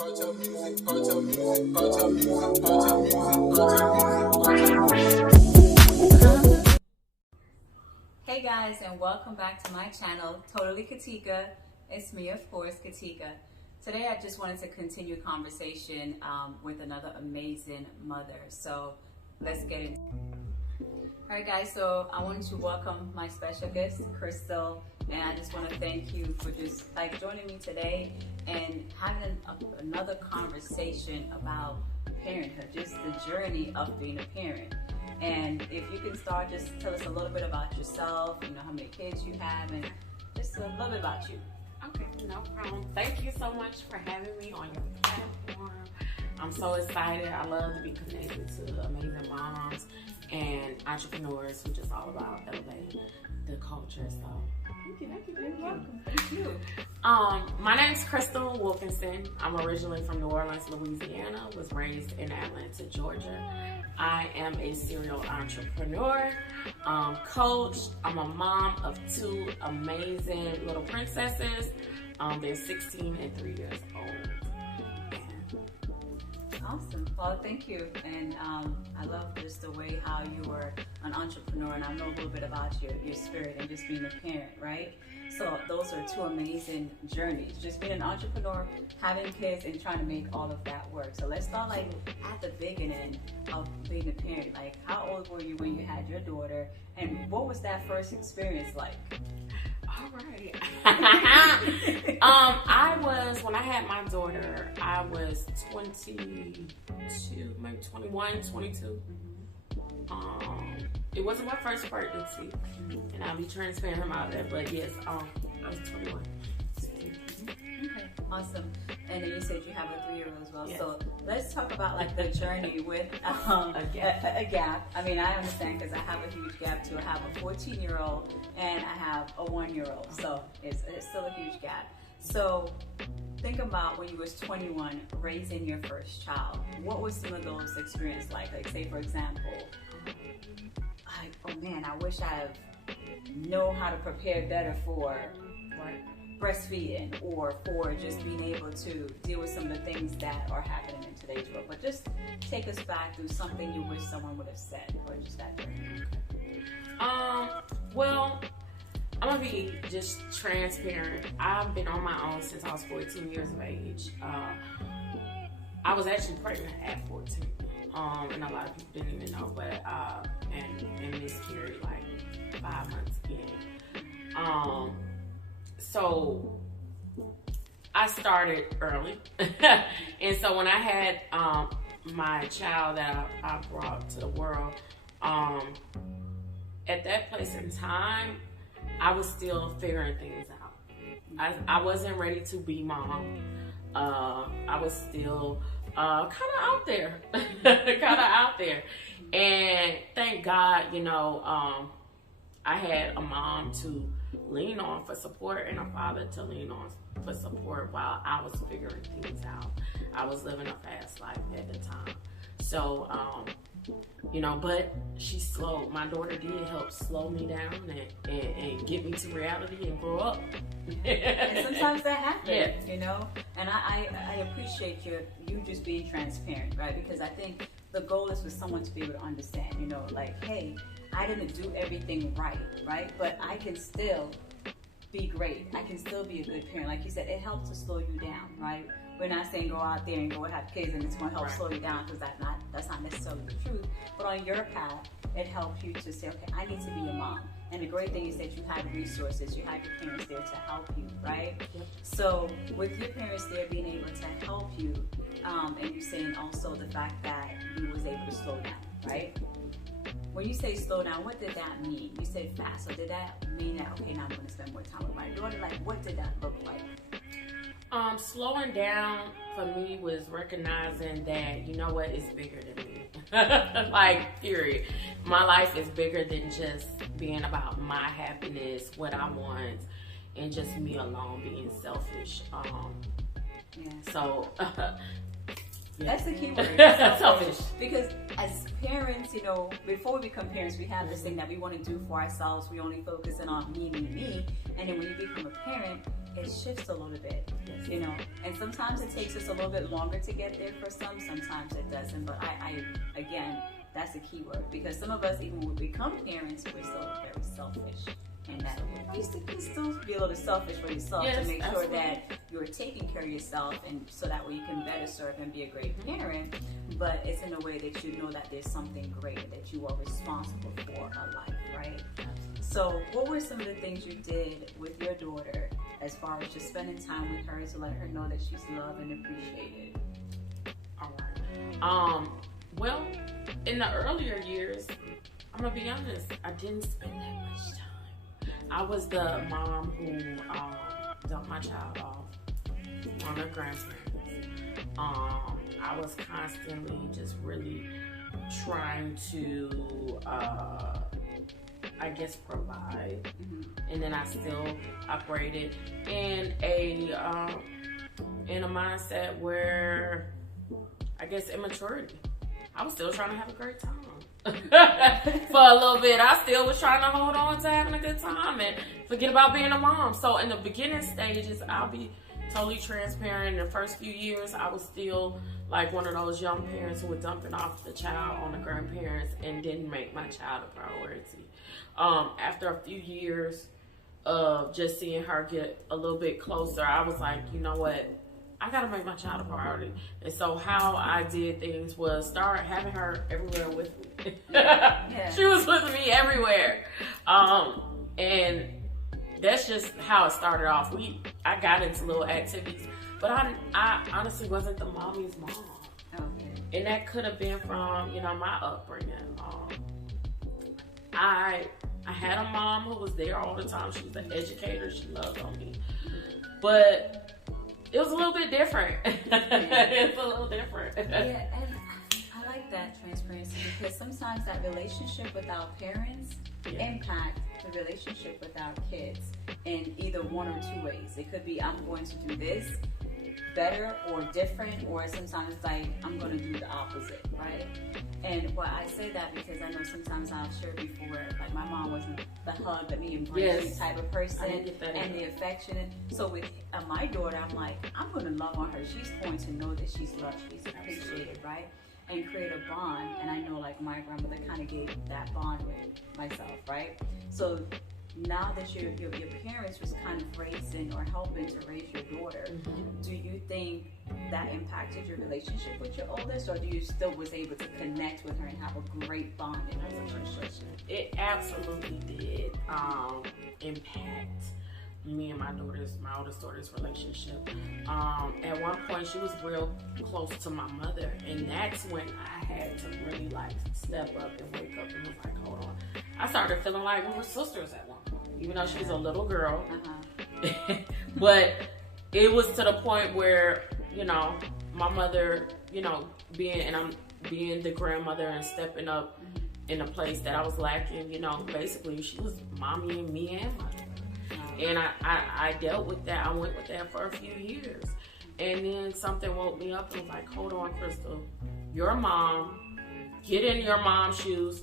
Hey guys, and welcome back to my channel, Totally Katika. It's me, of course, Katika. Today I just wanted to continue conversation with another amazing mother. So let's get into it. Alright guys, so I wanted to welcome my special guest, Crystal, and I just want to thank you for just joining me today and having another conversation about parenthood, just the journey of being a parent. And if you can start, just tell us a little bit about yourself, how many kids you have, and just a little bit about you. Okay, no problem. Thank you so much for having me on your platform. I'm so excited. I love to be connected to amazing moms and entrepreneurs who just all about elevating the culture. So thank you. You're welcome. Thank you. My name's Crystal Wilkinson. I'm originally from New Orleans, Louisiana, was raised in Atlanta, Georgia. I am a serial entrepreneur, coach. I'm a mom of two amazing little princesses. They're 16 and 3 years old. Awesome. Well, thank you. And I love just the way how you were an entrepreneur, and I know a little bit about your spirit and just being a parent, right? So those are two amazing journeys. Just being an entrepreneur, having kids, and trying to make all of that work. So let's start at the beginning of being a parent. How old were you when you had your daughter, and what was that first experience like? All right. When I had my daughter, I was 22, maybe 21, 22. It wasn't my first pregnancy, and I'll be transparent about that, but yes, I was 21. Okay, awesome. And then you said you have a 3-year-old as well. Yes. So let's talk about the journey with a gap. I mean, I understand because I have a huge gap too. I have a 14-year-old and I have a 1-year-old, so it's still a huge gap. So think about when you was 21, raising your first child. What was some of those experiences like? Say for example, oh man, I wish I know how to prepare better for breastfeeding or for just being able to deal with some of the things that are happening in today's world. But just take us back through something you wish someone would have said or just that journey. Well, I'm gonna be just transparent. I've been on my own since I was 14 years of age. I was actually pregnant at 14. And a lot of people didn't even know, but and miscarried 5 months in. So I started early, and so when I had my child that I brought to the world, at that place in time, I was still figuring things out. I wasn't ready to be mom. I was still kind of out there, and thank God, I had a mom to lean on for support and a father to lean on for support while I was figuring things out. I was living a fast life at the time, so but my daughter did help slow me down and get me to reality and grow up. And sometimes that happens, and I appreciate you just being transparent, right? Because I think the goal is for someone to be able to understand, hey, I didn't do everything right? But I can still be great. I can still be a good parent. Like you said, it helps to slow you down, right? We're not saying go out there and go have kids and it's going to help slow you down, because that's not necessarily the truth. But on your path, it helps you to say, okay, I need to be a mom. And the great thing is that you have resources, you have your parents there to help you, right? Yep. So with your parents there being able to help you, and you're saying also the fact that you was able to slow down, right? When you say slow down, what did that mean? You said fast, so did that mean that, okay, now I'm going to spend more time with my daughter? What did that look like? Slowing down for me was recognizing that, it's bigger than me. Period. My life is bigger than just being about my happiness, what I want, and just me alone being selfish. So that's the key word. Selfish. Because as parents, before we become parents, we have this thing that we want to do for ourselves. We only focus on me. And then when you become a parent, it shifts a little bit. You know, and sometimes it takes us a little bit longer to get there for some, sometimes it doesn't. But I again, that's a key word, because some of us, even when we become parents, we're still very selfish. And that you can still be a little selfish for yourself, to make sure that you're taking care of yourself, and so that way you can better serve and be a great parent. But it's in a way that you know that there's something greater, that you are responsible for a life, right? So what were some of the things you did with your daughter as far as just spending time with her to let her know that she's loved and appreciated? All right. Well, in the earlier years, I'm gonna be honest, I didn't spend that much time. I was the mom who dumped my child off on her grandparents. I was constantly just really trying to, I guess, provide, and then I still operated in a mindset where, I guess, immaturity. I was still trying to have a great time. For a little bit, I still was trying to hold on to having a good time and forget about being a mom. So in the beginning stages, I'll be totally transparent. In the first few years, I was still like one of those young parents who were dumping off the child on the grandparents and didn't make my child a priority. After a few years of just seeing her get a little bit closer, I was like, you know what? I gotta make my child a priority. And so how I did things was start having her everywhere with me. Yeah. She was with me everywhere. And that's just how it started off. I got into little activities, but I honestly wasn't the mommy's mom. Okay. And that could have been from, my upbringing. I had a mom who was there all the time. She was an educator. She loved on me. But it was a little bit different. It's a little different. Yeah, and I like that transparency, because sometimes that relationship with our parents impact the relationship with our kids in either one or two ways. It could be, I'm going to do this better or different, or sometimes it's like, I'm going to do the opposite, right? And I say that because I know sometimes I've shared before, like my mom wasn't the hug, let me embrace you type of person, and the affectionate. So with my daughter, I'm like, I'm going to love on her. She's going to know that she's loved, she's appreciated, right? And create a bond. And I know, like, my grandmother kind of gave that bond with myself, right? So now that your parents was kind of raising or helping to raise your daughter, do you think that impacted your relationship with your oldest, or do you still was able to connect with her and have a great bond in her relationship? It absolutely did impact me and my oldest daughter's relationship. At one point, she was real close to my mother, and that's when I had to really like step up and wake up and was like, hold on. I started feeling like we were sisters at one point, even though she's a little girl. But it was to the point where, my mother, I'm being the grandmother and stepping up in a place that I was lacking, basically she was mommy and me and my daughter. And I dealt with that. I went with that for a few years. And then something woke me up and was like, hold on, Crystal, you're a mom. Get in your mom's shoes.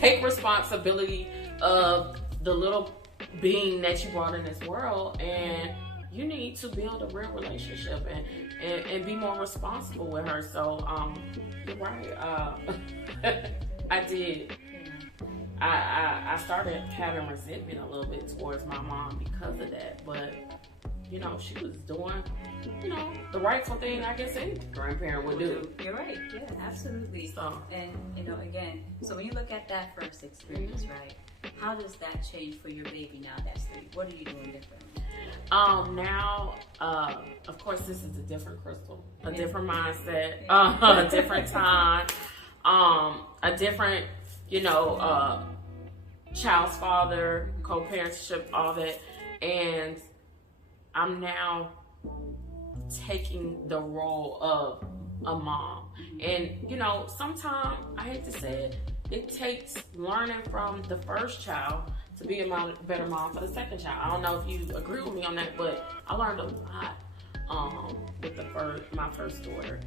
Take responsibility of the little being that you brought in this world, and you need to build a real relationship and be more responsible with her. So you're right. I did. I started having resentment a little bit towards my mom because of that, but she was doing the rightful thing, I guess any grandparent would do. You're right. Yeah, absolutely. So, and again, so when you look at that first experience, right, how does that change for your baby now that's 3? What are you doing differently? Now, of course, this is a different Crystal, a different mindset, a different time, a different, child's father, co-parentship, all that, and I'm now taking the role of a mom. And sometimes, I hate to say it takes learning from the first child to be a better mom for the second child. I don't know if you agree with me on that, but I learned a lot with my first daughter.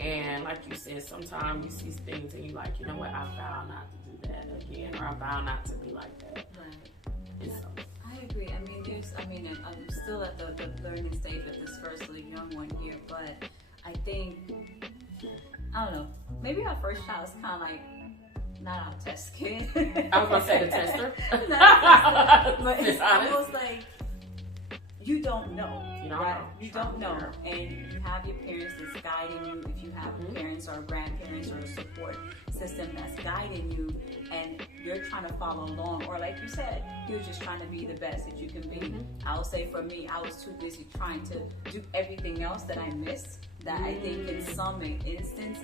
And like you said, sometimes you see things and you're like, you know what, I vow not to do that again, or I vow not to be like that. Right. I agree. agree. I mean, and I'm still at the learning stage with this first little young one here, but I think, I don't know, maybe our first child is kind of like, not our test kid. I was gonna say the tester. But it's almost like you don't know. You don't right? know. You don't know. And you have your parents that's guiding you. If you have parents or grandparents or a support system that's guiding you, and you're trying to follow along, or like you said, you're just trying to be the best that you can be. I'll say for me, I was too busy trying to do everything else that I missed. That I think in some instance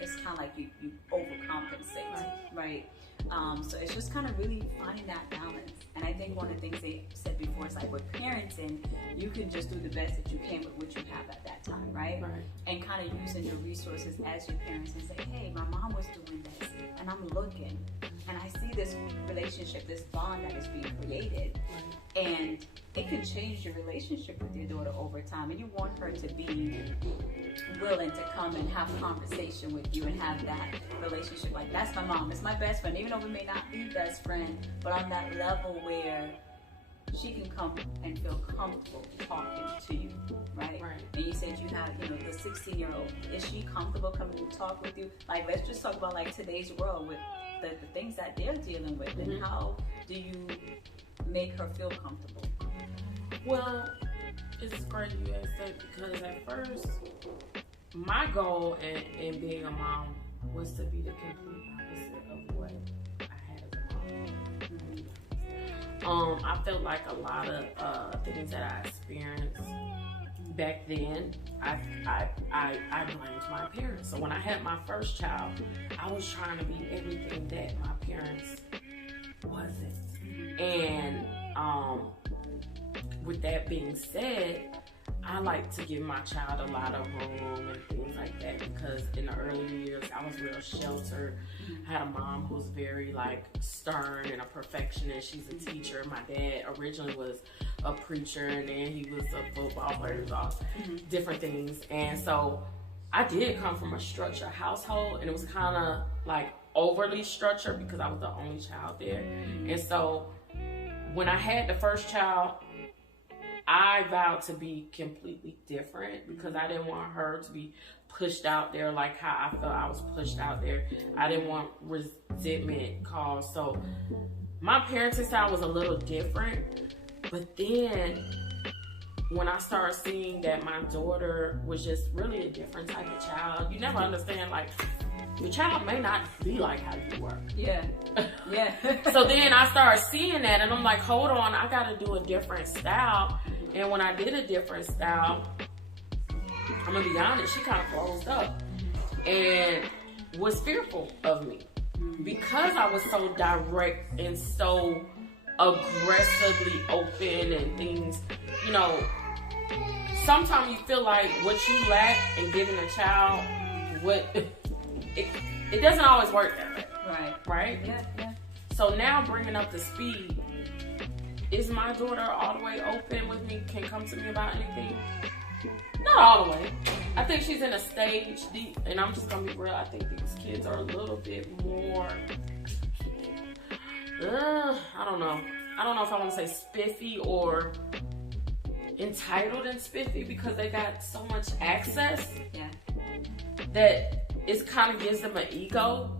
it's kind of like you overcompensate, right? So it's just kind of really finding that balance. And I think one of the things they said before is like with parenting, you can just do the best that you can with what you have at that time, right? And kind of using your resources as your parents and say, hey, my mom was doing this, and I'm looking, and I see this relationship, this bond that is being created, and it can change your relationship with your daughter over time. And you want her to be willing to come and have conversation with you and have that relationship. Like, that's my mom, it's my best friend, even though we may not be best friend, but on that level where she can come and feel comfortable talking to you, right? And you said you have, the 16-year-old. Is she comfortable coming to talk with you? Like, let's just talk about like today's world with the things that they're dealing with, and how do you make her feel comfortable? Well, it's great you asked that, because at first, my goal in being a mom was to be the complete opposite of what I had as a mom. I felt like a lot of things that I experienced back then, I blamed my parents. So when I had my first child, I was trying to be everything that my parents wasn't. And with that being said, I like to give my child a lot of room and things like that, because in the early years I was real sheltered. I had a mom who was very like stern and a perfectionist. She's a teacher. My dad originally was a preacher, and then he was a football player. He was all different things. And so I did come from a structured household, and it was kind of like overly structured because I was the only child there. And so when I had the first child, I vowed to be completely different, because I didn't want her to be pushed out there like how I felt I was pushed out there. I didn't want resentment caused. So my parenting style was a little different. But then when I started seeing that my daughter was just really a different type of child, you never understand, like, your child may not be like how you were. Yeah. So then I started seeing that, and I'm like, hold on, I got to do a different style. And when I did a different style, I'm going to be honest, she kind of closed up and was fearful of me, because I was so direct and so aggressively open and things. Sometimes you feel like what you lack in giving a child, it doesn't always work that way. Right? Yeah. So now, bringing up the speed, is my daughter all the way open with me, can come to me about anything? Not all the way. I think she's in a stage deep, and I'm just gonna be real, I think these kids are a little bit more, I don't know if I want to say spiffy or entitled and spiffy, because they got so much access that it kind of gives them an ego.